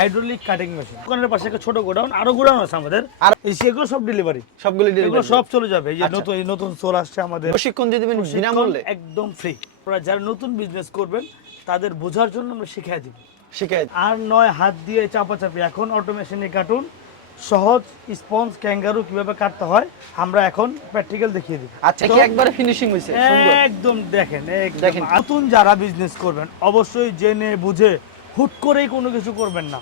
Hydraulic cutting machine. দোকানের পাশে একটা ছোট গোডাউন, আরো গোডাউন আছে আমাদের। আর সেগুলো সব ডেলিভারি, এগুলো সব চলে যাবে। এই যে নতুন সোল আসছে আমাদের। প্রশিক্ষণ দিয়ে দিবেন বিনামূল্যে, একদম ফ্রি। আপনারা যারা নতুন বিজনেস করবেন তাদের বোঝার জন্য আমরা শিখিয়ে দিব। আর নয় হাত দিয়ে চাপাচাপি, এখন অটোমেশনে কাটুন। সহজ স্পঞ্জ ক্যাঙ্গারু কিভাবে কাটতে হয় আমরা এখন প্র্যাকটিক্যাল দেখিয়ে দিব। আচ্ছা, কি একবারে ফিনিশিং হইছে সুন্দর একদম। দেখেন নতুন যারা বিজনেস করবেন অবশ্যই জেনে বুঝে হুট করেই কোনো কিছু করবেন না।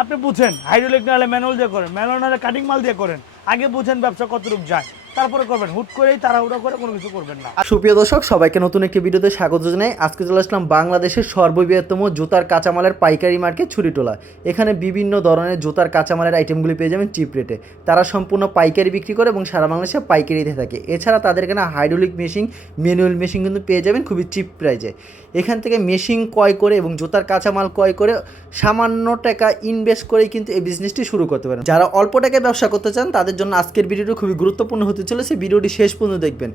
আপনি বুঝেন হাইড্রোলিক নাহলে ম্যানুয়াল দিয়ে করেন, ম্যানুয়াল নাহলে কাটিং মাল দিয়ে করেন। আগে বুঝেন ব্যবসা কতটুকু যায়, তারপরে করবেন। হুট করেই তাড়াহুড়া করে কোনো কিছু করবেন না। সুপ্রিয় দর্শক, সবাইকে নতুন একটি ভিডিওতে স্বাগত জানাই। আজকে চলে আসলাম বাংলাদেশের সর্ববৃহত্তম জুতার কাঁচামালের পাইকারি মার্কেট ছুরিটোলা। এখানে বিভিন্ন ধরনের জুতার কাঁচামালের আইটেমগুলি পেয়ে যাবেন চিপ রেটে। তারা সম্পূর্ণ পাইকারি বিক্রি করে এবং সারা বাংলাদেশে পাইকারি দিয়ে থাকে। এছাড়া তাদের এখানে হাইড্রোলিক মেশিন, ম্যানুয়াল মেশিন কিন্তু পেয়ে যাবেন খুবই চিপ প্রাইজে। এখান থেকে মেশিন ক্রয় করে এবং জুতার কাঁচামাল ক্রয় করে সামান্য টাকা ইনভেস্ট করেই কিন্তু এই বিজনেসটি শুরু করতে পারেন। যারা অল্প টাকায় ব্যবসা করতে চান তাদের জন্য আজকের ভিডিওটি খুবই গুরুত্বপূর্ণ হতে চলেছে। ভিডিওটি শেষ পর্যন্ত দেখবেন।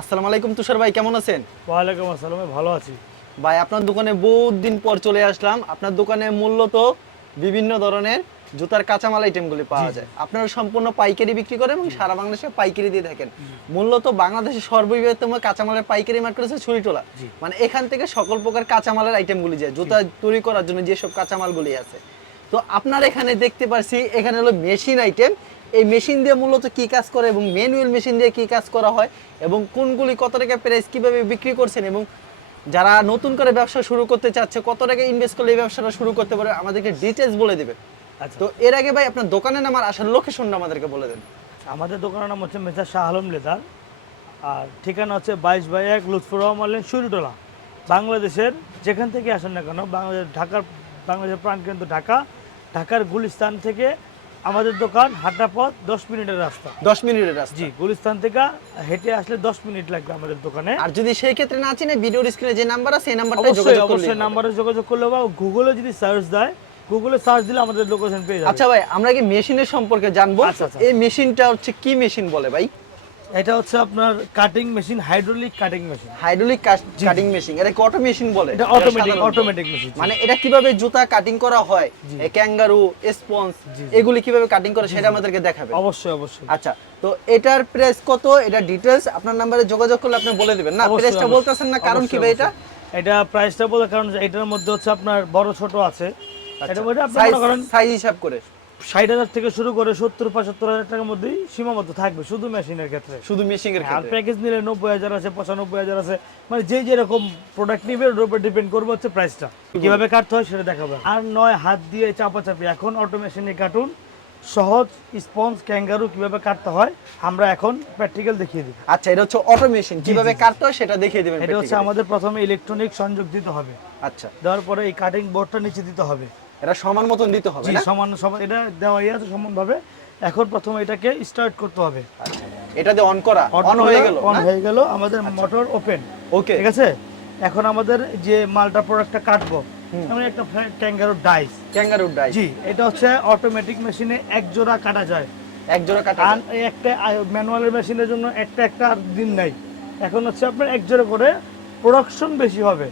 আসসালামু আলাইকুম তুষার ভাই, কেমন আছেন? ওয়ালাইকুম আসসালাম, ভালো আছি ভাই। আপনার দোকানে বহুত দিন পর চলে আসলাম। আপনার দোকানে মূলত বিভিন্ন ধরনের জুতার কাঁচামাল আইটেমগুলি পাওয়া যায়। আপনারা সম্পূর্ণ পাইকারি বিক্রি করেন এবং সারা বাংলাদেশে পাইকারি দিয়ে থাকেন। মূলত বাংলাদেশের সর্ববৃহত্তম কাঁচামালের পাইকারি মার্কেট হচ্ছে ছুরিটোলা। মানে এখান থেকে সকল প্রকার কাঁচামালের আইটেমগুলি যায়, জুতা তৈরি করার জন্য যেসব কাঁচামালগুলি আছে। তো আপনার এখানে দেখতে পাচ্ছি এখানে হলো মেশিন আইটেম। এই মেশিন দিয়ে মূলত কি কাজ করে এবং ম্যানুয়াল মেশিন দিয়ে কি কাজ করা হয় এবং কোনগুলি কত টাকা প্রাইস কিভাবে বিক্রি করছেন এবং যারা নতুন করে ব্যবসা শুরু করতে চাচ্ছে কত টাকা ইনভেস্ট করলে এই ব্যবসাটা শুরু করতে পারে আমাদেরকে ডিটেইলস বলে দিবে। আচ্ছা, তো এর আগে ভাই আপনার দোকানের নাম আর আসার লোকেশনটা আমাদেরকে বলে দেন। আমাদের দোকানের নাম হচ্ছে মেসার শাহ আলম লেদার, আর ঠিকানা হচ্ছে 22/1 লুৎফর রহমান লেন, ছুরিটোলা। বাংলাদেশের যেখান থেকে আসেন না কেন, বাংলাদেশের প্রাণকেন্দ্র ঢাকার গুলিস্তান থেকে আমাদের দোকান হাঁটা পথ 10 মিনিটের রাস্তা। 10 মিনিটের রাস্তা? জি, গুলিস্তান থেকে হেঁটে আসলে 10 মিনিট লাগবে আমাদের দোকানে। আর যদি সেই ক্ষেত্রে না চিনে ভিডিওর স্ক্রিনে যে নাম্বার আছে এই নাম্বারটায় যোগাযোগ করলে, অবশ্যই নাম্বারে যোগাযোগ করলে বা গুগলে যদি সার্চ দেয়, গুগলে সার্চ দিলে আমাদের লোকেশন পেয়ে যাবে। আচ্ছা ভাই, আমরা কি মেশিনের সম্পর্কে জানবো। এই মেশিনটা হচ্ছে কি মেশিন বলে ভাই? এটা হচ্ছে আপনার cutting machine, hydraulic cutting machine. Hydraulic cutting machine, এটা কি অটো মেশিন বলে? এটা অটোমেটিক মেশিন। মানে এটা কিভাবে জুতা কাটিং করা হয়, এই ক্যাঙ্গারু, স্পঞ্জ, এগুলি কিভাবে কাটিং করে সেটা আমাদেরকে দেখাবে। অবশ্যই। আচ্ছা, তো এটার প্রাইস কত, এটা ডিটেইলস আপনার নম্বরে যোগাযোগ করলে আপনি বলে দিবেন না? প্রাইসটা বলতেছেন না, কারণ কি ভাই? এটা প্রাইসটা বলে কারণ এটার মধ্যে হচ্ছে আপনার বড় ছোট আছে। এটা মধ্যে আপনি মনে করেন সাইজ হিসাব করে 60,000 থেকে শুরু করে 70-75,000 টাকার মধ্যেই সীমাবদ্ধ থাকবে শুধু মেশিনের ক্ষেত্রে। শুধু মেশিনের ক্ষেত্রে। আর প্যাকেজ নিলে 90,000 আছে, 95,000 আছে। মানে যে যেরকম প্রোডাক্ট নিবে ওর উপর ডিপেন্ড করবে হচ্ছে প্রাইসটা। কিভাবে কাটতে হয় সেটা দেখাবো। আর নয় হাত দিয়ে চাপাচাপি, এখন অটোমেশনে কাটুন। সহজ স্পঞ্জ ক্যাঙ্গারু কিভাবে কাটতে হয় আমরা এখন প্র্যাকটিক্যাল দেখিয়ে দিই। আচ্ছা, এটা হচ্ছে অটো মেশিন, কিভাবে কাটতে হয় সেটা দেখিয়ে দিবেন। এটা হচ্ছে আমাদের প্রথমে ইলেকট্রনিক সংযোগ দিতে হবে। আচ্ছা, দেওয়ার পরে এই কাটিং বোর্ডটা নিচে দিতে হবে। এটা সমান মতন দিতে হবে না? সমান এটা দেওয়াই আছে সমানভাবে। এখন প্রথমে এটাকে স্টার্ট করতে হবে। আচ্ছা, এটা দিয়ে অন করা, অন হয়ে গেল আমাদের মোটর ওপেন। ওকে, ঠিক আছে। এখন আমাদের যে মালটা প্রোডাক্টটা কাটবো, আমি একটা ক্যাঙ্গারু ডাইস। জি, এটা হচ্ছে অটোমেটিক মেশিনে এক জোড়া কাটা যায়। এক জোড়া কাটা আর একটা ম্যানুয়াল মেশিনের জন্য একটা আর দিন নাই। এখন হচ্ছে আপনার এক জোড়া করে প্রোডাকশন বেশি হবে।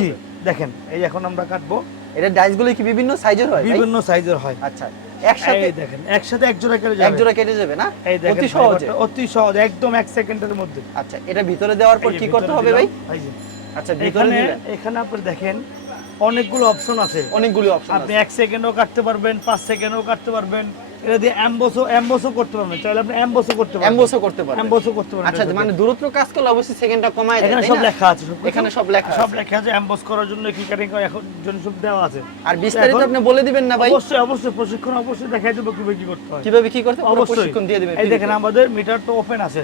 জি, দেখেন এই এখন আমরা কাটবো। এটা ডাইসগুলো কি বিভিন্ন সাইজের হয়? বিভিন্ন সাইজের হয়। আচ্ছা, একসাথে দেখেন একসাথে এক জোড়া কেটে যাবে না? এই দেখেন অতি সহজ একদম 1 সেকেন্ডের মধ্যে। আচ্ছা, এটা ভিতরে দেওয়ার পর কি করতে হবে ভাই? আচ্ছা, ভিতরে দিলেন। এখানে আপনি দেখেন অনেকগুলো অপশন আছে। আপনি 1 সেকেন্ডও কাটতে পারবেন, 5 সেকেন্ডও কাটতে পারবেন। এটা দিয়ে এমবসও করতে পারবেন, চাইলে আপনি এমবসও করতে পারবেন। আচ্ছা, মানে দূরত্ব কাজ করলে অবশ্যই সেকেন্ডটা কমায় দেয়। এখানে সব লেখা আছে, এখানে সব লেখা আছে এমবস করার জন্য কি কাটিং করা এখন জন্য সব দেওয়া আছে। আর বিস্তারিত আপনি বলে দিবেন না ভাই? অবশ্যই প্রশিক্ষণ অবশ্যই দেখাই দেব কিভাবে কি করতে হয়, কিভাবে কি করতে হয় প্রশিক্ষণ দিয়ে দিবেন। এই দেখেন আমাদের মিটার তো ওপেন আছে।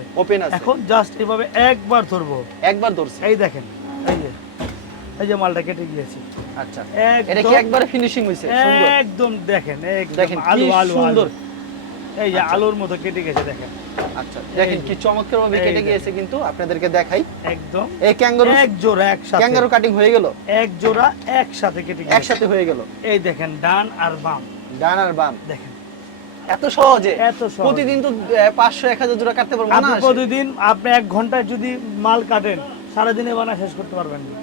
এখন জাস্ট এভাবে একবার ধরবো। ধরছি। এই দেখেন এই যে মালটা কেটে গিয়েছে। আচ্ছা, এটা কি একবারে ফিনিশিং হইছে? সুন্দর একদম। দেখেন আলু সুন্দর, এই যে আলুর মতো কেটে গেছে দেখেন। আচ্ছা, দেখেন কি চমৎকার ভাবে কেটে গিয়েছে। কিন্তু আপনাদেরকে দেখাই একদম এই ক্যাঙ্গারু এক জোড়া একসাথে ক্যাঙ্গারু কাটিং হয়ে গেল। এক জোড়া একসাথে কেটে গেছে, একসাথে হয়ে গেল। এই দেখেন ডান আর বাম দেখেন এত সহজে। প্রতিদিন তো 500-1000 জোড়া কাটতে পারবো না। প্রতিদিন আপনি 1 ঘন্টায় যদি মাল কাটেন সারা দিনে বানা শেষ করতে পারবেন না।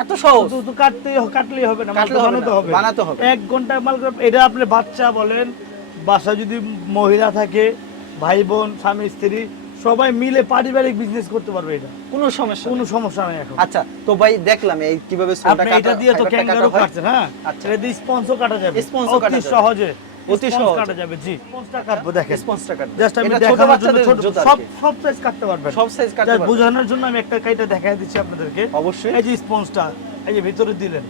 এত সহজ। শুধু কাটলেই হবে না, কাটলে হবে বানাতে না, হবে। বানাতে হবে। 1 ঘন্টায় মাল এটা আপনি বাচ্চা বলেন, বাসা যদি মহিলা থাকে, ভাই বোন, স্বামী স্ত্রী সবাই মিলে পারিবারিক বিজনেস করতে পারবে। এটা কোনো সমস্যা কোনো নেই। সমস্যা নাই এখন। আচ্ছা, তো ভাই দেখলাম এই কিভাবে সোলটা আপনি কাটা, এটা দিয়ে তো ফাইবারটা ক্যাঙ্গারু কাটা হয়। কাটছেন, হ্যাঁ? আচ্ছা। এটা দিয়ে স্পঞ্জও কাটা যাবে, স্পঞ্জও কাটা অতি যাবে। সহজে অতি স্পঞ্জ সহজে। কাটা যাবে। জি, স্পঞ্জটা কাটবো দেখেন। স্পঞ্জটা কাটবে। জাস্ট আমি এটা ছোট দেখানোর জন্য বাচ্চাদের ছোট জুতা আর সব কি। সব সাইজ কাটতে পারবেন, সব size কাটতে Just পারবেন। বোঝানোর জন্য আমি একটা কাইটা দেখাই দিচ্ছি আপনাদেরকে। অবশ্যই। এই যে স্পঞ্জটা এই যে ভিতরে দিলেন,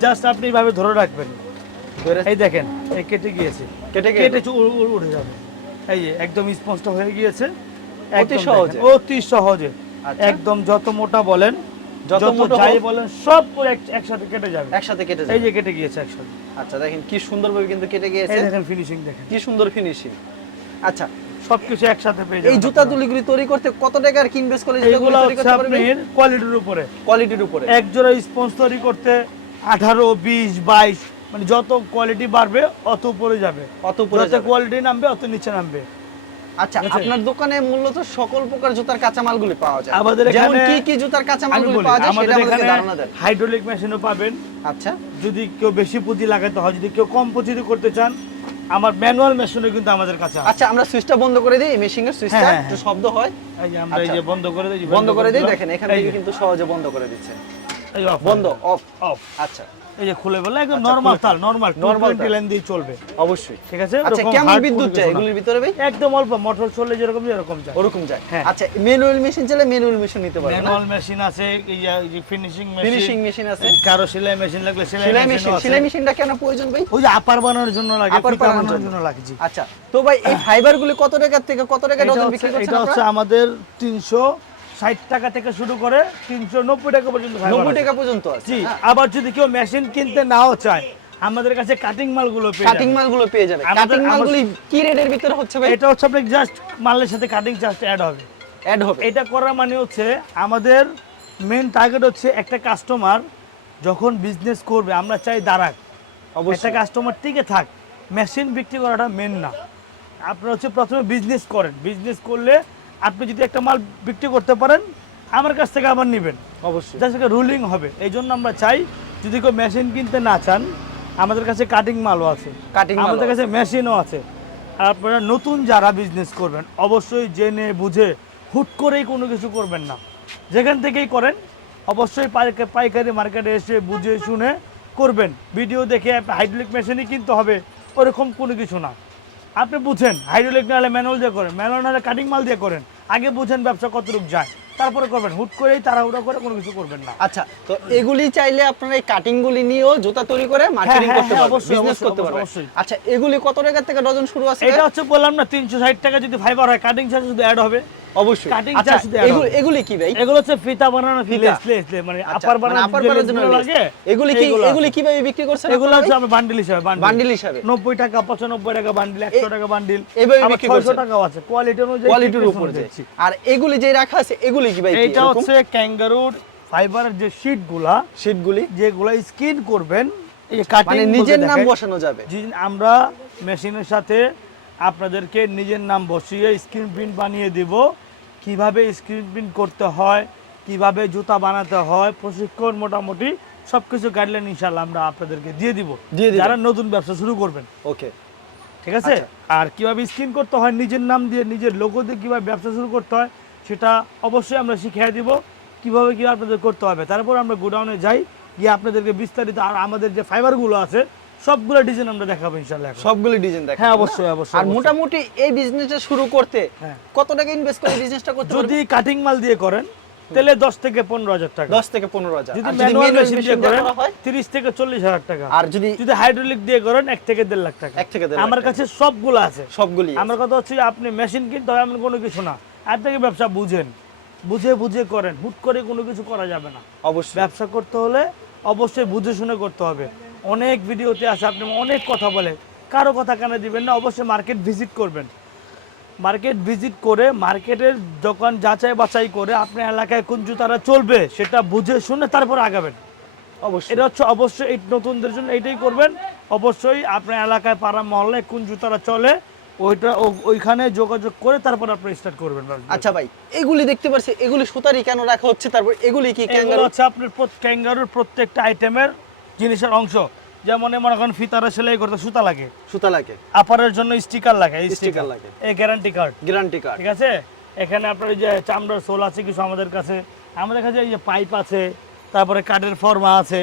জাস্ট আপনি এইভাবে ধরে রাখবেন। ধরে- এই দেখেন, এই কেটে গিয়েছে, কেটে গেল। কেটে উঠে যাবে। এই যে একদম স্পঞ্জটা হয়ে গিয়েছে, অতি একদম সহজে। দেখেন, অতি সহজে। আচ্ছা। একদম যত মোটা বলেন, যত যত মোটা যাই হোক, বলেন সব পুরো একসাথে কেটে যাবে। একসাথে কেটে এই যায়। যে কেটে গিয়েছে একসাথে। আচ্ছা, দেখেন কি সুন্দরভাবে কিন্তু কেটে গিয়েছে। এই দেখেন ফিনিশিং দেখেন, কি সুন্দর ফিনিশিং। আচ্ছা, সবকিছু একসাথে পেয়ে যাবেন। এই জুতা তুলিগুলি তৈরি করতে কত টাকার কি ইনভেস্ট করে জুতাগুলি এইগুলো তৈরি হচ্ছে করতে পারবে? আপনার কোয়ালিটির উপরে। কোয়ালিটির উপরে। এক জোড়া স্পঞ্জ তৈরি করতে 18, 20, 22 মানে যত কোয়ালিটি বাড়বে অত উপরে যাবে, কত উপরে যত যাবে? কোয়ালিটি নামবে অত নিচে নামবে। আচ্ছা, ঠিক আছে? আপনার দোকানে মূলত সকল প্রকার জুতার কাঁচামালগুলি পাওয়া যায়। আমাদের যেমন এখানে কি কি জুতার আমি কাঁচামালগুলি বলি, পাওয়া যায় আমাদের সেটা আমাদেরকে এখানে ধারণা দেন। হাইড্রোলিক মেশিনও পাবেন। আচ্ছা, যদি কেউ বেশি পুঁজি লাগাতে হয়, যদি কেউ কম পুঁজি করতে চান, আমার ম্যানুয়াল মেশিনও কিন্তু আমাদের কাছে আছে। আচ্ছা, আমরা সুইচটা বন্ধ করে দিই, মেশিনের সুইচটা হ্যাঁ, একটু শব্দ হয়। এই যে আমরা এই আচ্ছা। যে বন্ধ করে দিই, বন্ধ করে দিই, দিলাম। দেখেন এখান এই থেকে যে, কিন্তু সহজে বন্ধ করে দিচ্ছে। এই যে off বন্ধ, হয়ে অফ। গেল। Off। আচ্ছা, এই যে খুলে বলে একদম আচ্ছা, নরমাল খুলে তার, নরমাল Normal 220 তার। লাইন দিয়ে চলবে। অবশ্যই। ঠিক আছে? আচ্ছা, ওরকম কেমন hard বিদ্যুৎ কোনো যায় কিছু না। এগুলির ভিতরে ভাই? একদম অল্প, মোটর চললে যেরকম যেরকম ওরকম যায়। হ্যাঁ। আচ্ছা, ম্যানুয়াল মেশিন চাইলে ম্যানুয়াল মেশিন নিতে পারবেন না? ম্যানুয়াল মেশিন আছে, এই যে ফিনিশিং ফিনিশিং মেশিন, মেশিন আছে। কারো সেলাই মেশিন লাগলে সেলাই সেলাই মেশিন, মেশিন সেলাই মেশিনটা কেন প্রয়োজন ভাই? ওই যে আপার বানানোর জন্য লাগে, আপার ফিতা বানানোর বানানোর জন্য। জন্য লাগে। জি। আচ্ছা, তো ভাই এই ফাইবারগুলি কত টাকা থেকে কত টাকা এটা ডজন হচ্ছে- বিক্রি করছেন এটা হচ্ছে আপনারা? আমাদের 360 টাকা থেকে শুরু করে 390 টাকা পর্যন্ত fiber 90 আছে। টাকা পর্যন্ত আছে। জি, হ্যাঁ। আবার যদি কেউ মেশিন কিনতে নাও চায়, আমাদের কাছে কাটিং মালগুলো পেয়ে কাটিং যাবেন। মালগুলো পেয়ে যাবে। আমাদের- কাটিং মালগুলি কি রেটের ভিতরে হচ্ছে ভাই? এটা হচ্ছে আপনার জাস্ট মালের সাথে কাটিং চার্জটা অ্যাড হবে। অ্যাড হবে। এটা করা মানে হচ্ছে আমাদের মেন টার্গেট হচ্ছে একটা কাস্টমার যখন বিজনেস করবে, আমরা চাই দাঁড়াক, একটা অবশ্যই। কাস্টমার টিকে থাক। মেশিন বিক্রি করাটা মেন না। আপনারা হচ্ছে প্রথমে বিজনেস করেন, বিজনেস করলে আপনি যদি একটা মাল বিক্রি করতে পারেন, আমার কাছ থেকে আবার নেবেন, অবশ্যই। জাস্ট একটা রুলিং হবে। এই জন্য আমরা চাই যদি কেউ মেশিন কিনতে না চান, আমাদের কাছে কাটিং মালও আছে, কাটিং মাল আমাদের কাছে মেশিনও আছে। আর আপনারা নতুন যারা বিজনেস করবেন, অবশ্যই জেনে বুঝে হুট করেই কোনো কিছু করবেন না। যেখান থেকেই করেন অবশ্যই পাইকারি মার্কেটে এসে বুঝে শুনে করবেন। ভিডিও দেখে হাইড্রোলিক মেশিনই কিনতে হবে ওরকম কোনো কিছু না। আপনি বুঝেন হাইড্রোলিক নাহলে ম্যানুয়াল দিয়ে করেন, ম্যানুয়াল নাহলে কাটিং মাল দিয়ে করেন। আগে বুঝেন ব্যবসা কতটুকু যায়, তারপরে করবেন। হুট করেই তাড়াহুড়ো করে কোনো কিছু করবেন না। আচ্ছা, তো এগুলি চাইলে আপনারা এই কাটিং গুলি নিয়েও জুতা তৈরি করে মার্কেটিং হ্যাঁ, করতে হ্যাঁ, পারবেন, অবশ্যই, বিজনেস অবশ্যই, করতে পারবেন। অবশ্যই। আচ্ছা, এগুলি কত টাকা থেকে ডজন শুরু আছে? এটা হচ্ছে বললাম না 360 টাকা যদি ফাইবার হয়, কাটিং চার্জ শুধু অ্যাড হবে। অবশ্যই। cutting আচ্ছা, charge শুধু add হবে। এগুলি কি ভাই? এগুলো হচ্ছে ফিতা বানানো, ফিতা। মানে আচ্ছা, আপার মানে বানানো, আপার যে বানানোর জন্য লেসগুলো লেস। লাগে, এগুলি আছে। কিভাবে বিক্রি করছেন এগুলো আপনারা হচ্ছে ভাই? আমরা বান্ডিল হিসাবে, বান্ডিল হিসাবে 90 টাকা, 95 টাকা বান্ডিল, 100 টাকা বান্ডিল, এভাবে আবার বিক্রি 600 করছেন? টাকাও আছে, কোয়ালিটি অনুযায়ী, কোয়ালিটির thickness উপর অনুযায়ী। যায়। আর এগুলি যে রাখা আছে এগুলি কি ভাই? এইটা হচ্ছে ক্যাঙ্গারুর ফাইবারের যে শীটগুলা, শীটগুলি যেগুলা স্কিন করবেন, এই যে কাটিং মানে নিজের নাম বসানো যাবে। আমরা মেশিনের সাথে আপনাদেরকে নিজের নাম বসিয়ে স্ক্রিন প্রিন্ট বানিয়ে দিব। কিভাবে স্ক্রিন প্রিন্ট করতে হয়, কিভাবে জুতা বানাতে হয়, প্রশিক্ষণ মোটামুটি সবকিছু গাইডলাইন ইনশাআল্লাহ আমরা আপনাদেরকে দিয়ে দিব, যারা নতুন ব্যবসা শুরু করবেন। ওকে, ঠিক আছে? আচ্ছা। আর কিভাবে স্ক্রিন করতে হয়, নিজের নাম দিয়ে, নিজের লোগো দিয়ে কিভাবে ব্যবসা শুরু করতে হয়, সেটা অবশ্যই আমরা শিখিয়ে দিব। কিভাবে কি আপনাদের করতে হবে, তারপর আমরা গোডাউনে যাই, গিয়ে আপনাদেরকে বিস্তারিত আর আমাদের যে ফাইবারগুলো আছে সবগুলো ডিজাইন আমরা দেখাবো ইনশাআল্লাহ। সবগুলি ডিজাইন দেখেন। হ্যাঁ, অবশ্যই, অবশ্যই, আর অবশ্যই। মোটামুটি এই বিজনেসটা শুরু করতে হ্যাঁ। কত টাকা ইনভেস্ট করে বিজনেসটা করতে পারবেন? যদি কাটিং মাল দিয়ে করেন তাহলে 10 থেকে 15,000 টাকা। 10 থেকে 15,000। যদি আর যদি ম্যানুয়াল ম্যানুয়াল মেশিন মেশিন দিয়ে করেন করা হয় 30 থেকে 40,000 টাকা। আর যদি যদি হাইড্রোলিক দিয়ে করেন 1 থেকে 1.5 লাখ টাকা। 1 থেকে 1.5 লাখ আমার টাকা। কাছে সবগুলো আছে। সবগুলি আমার কথা হচ্ছে আপনি মেশিন কিনতে হয় এমন কোনো কিছু না। আপনাকে ব্যবসা বুঝেন, বুঝে করেন। হুট করে কোনো কিছু করা যাবে না। অবশ্যই। ব্যবসা করতে হলে অবশ্যই বুঝে শুনে করতে হবে। অনেক ভিডিওতে আছে, আপনি অনেক কথা বলে, কারো কথা কানে দিবেন না। অবশ্যই মার্কেট ভিজিট করবেন। মার্কেট ভিজিট করে মার্কেটের দোকান যাচাই বাছাই করে আপনার এলাকায় কোন জুতারা চলবে সেটা বুঝে শুনে তারপর আগাবেন। অবশ্যই। এটা হচ্ছে অবশ্যই এই নতুনদের জন্য এইটাই করবেন। অবশ্যই আপনার এলাকায় পাড়া মহল্লায় কোন জুতারা চলে ওইখানে যোগাযোগ করে তারপর আপনি স্টার্ট করবেন। আচ্ছা ভাই, এগুলি দেখতে পাচ্ছি, এগুলি সুতারই কেন রাখা হচ্ছে? তারপর এগুলি কি এগুলো ক্যাঙ্গারু? হচ্ছে আপনার ক্যাঙ্গারুর প্রত্যেকটা আইটেমের জিনিসের অংশ। যেমন মনে করেন ফিতারে সেলাই করতে সুতা লাগে, সুতা লাগে, আপারের জন্য স্টিকার লাগে, এই Sticker স্টিকার লাগে। লাগে, এই গ্যারান্টি কার্ড, গ্যারান্টি কার্ড। ঠিক আছে। এখানে আপনার এই যে চামড়ার সোল আছে কিছু আমাদের কাছে এই যে পাইপ আছে, তারপরে কাঠের ফর্মা আছে,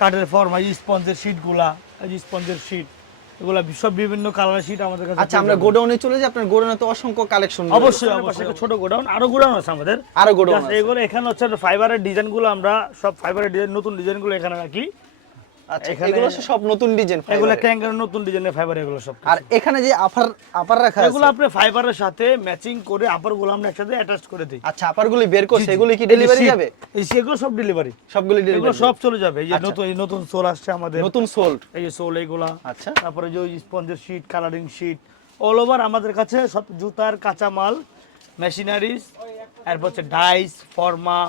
কাঠের ফর্মা, স্পঞ্জের শিটগুলা, এই যে স্পঞ্জের শিট, এগুলা সব বিভিন্ন কালারের শিট আমাদের কাছে। আচ্ছা, আমরা গোডাউনে চলে যাই। আপনার গোডাউনে তো অসংখ্য কালেকশন। অবশ্যই অবশ্যই একটা ছোট গোডাউন, আরো গোডাউন আছে আমাদের, আরো গোডাউন Just এগুলো এখানে হচ্ছে ফাইবারের ডিজাইনগুলো, আমরা সব ফাইবারের ডিজাইন, নতুন ডিজাইনগুলো এখানে রাখি। আচ্ছা, এখানে- এগুলো সব নতুন ডিজাইন, এগুলো ক্যাঙ্গারুর নতুন ডিজাইনের ফাইবার, এগুলো সব। আর এখানে যে আপার রাখা এগুলো আছে, আপনি ফাইবারের সাথে ম্যাচিং করে আপারগুলো আমরা একসাথে অ্যাটাচ করে দিই। আচ্ছা, আপারগুলি বের করছে, এগুলি কি এই যে ডেলিভারি sheet, যাবে? এই সেগুলো সব ডেলিভারি, সবগুলি এগুলো ডেলিভারি সব চলে যাবে। এই যে আচ্ছা। এই নতুন সোল আসছে আমাদের, নতুন সোল্ড। এই যে সোল এইগুলা, আচ্ছা, তারপরে যে ওই স্পঞ্জের sheet, colouring sheet, all over আমাদের কাছে সব জুতার কাঁচামাল, মেশিনারিজ, এরপর হচ্ছে ডাইস, ফর্মা,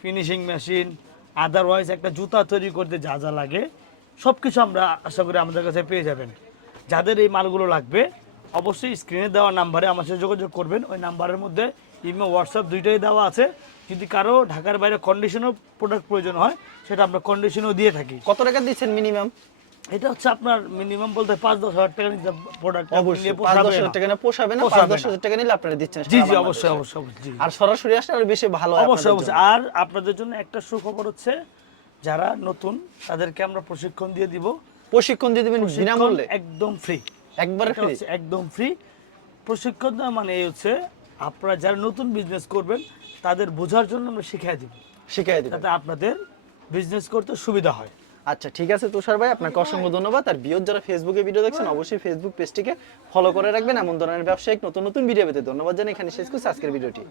ফিনিশিং মেশিন, আদারওয়াইজ একটা জুতা তৈরি করতে যা যা লাগে সব কিছু আমরা আশা করি আমাদের কাছে পেয়ে যাবেন। যাদের এই মালগুলো লাগবে অবশ্যই স্ক্রিনে দেওয়া নাম্বারে আমার সাথে যোগাযোগ করবেন। ওই নাম্বারের মধ্যে ইমো, হোয়াটসঅ্যাপ দুইটাই দেওয়া আছে। যদি কারো ঢাকার বাইরে কন্ডিশনও প্রোডাক্ট প্রয়োজন হয় সেটা আমরা কন্ডিশনও দিয়ে থাকি। কত টাকা দিচ্ছেন মিনিমাম? এটা হচ্ছে আপনার মিনিমাম বলতে 5-10 হাজার টাকা নিতে প্রোডাক্ট অবশ্যই 5-10 হাজার টাকা না পোষাবে না, 5-10 হাজার টাকা নিলে আপনারা দিচ্ছেন। জি সারা জি, বাংলাদেশে। অবশ্যই অবশ্যই অবশ্যই, জি। আর সরাসরি আসলে আরো বেশি ভালো হয় অবশ্যই আপনাদের অবশ্যই। জন্য। আর আপনাদের জন্য একটা সুখবর হচ্ছে, যারা নতুন তাদেরকে আমরা প্রশিক্ষণ দিয়ে দিব। প্রশিক্ষণ দিয়ে দিবেন বিনামূল্যে, একদম ফ্রি, একবারে ফ্রি। একদম ফ্রি প্রশিক্ষণ দেওয়া। মানে এই হচ্ছে আপনারা যারা নতুন বিজনেস করবেন তাদের বোঝার জন্য আমরা শিখিয়ে দিব, শিখিয়ে দিবেন, যাতে আপনাদের বিজনেস করতে সুবিধা হয়। আচ্ছা ঠিক আছে তুষার ভাই, আপনাকে অসংখ্য ধন্যবাদ। আর ভিউয়ার যারা ফেসবুকে ভিডিও দেখছেন অবশ্যই ফেসবুক পেজটিকে ফলো করে রাখবেন এমন ধরনের ব্যবসায়িক নতুন নতুন ভিডিও পেতে। ধন্যবাদ জানাই, এখানে শেষ করছি আজকের ভিডিওটি।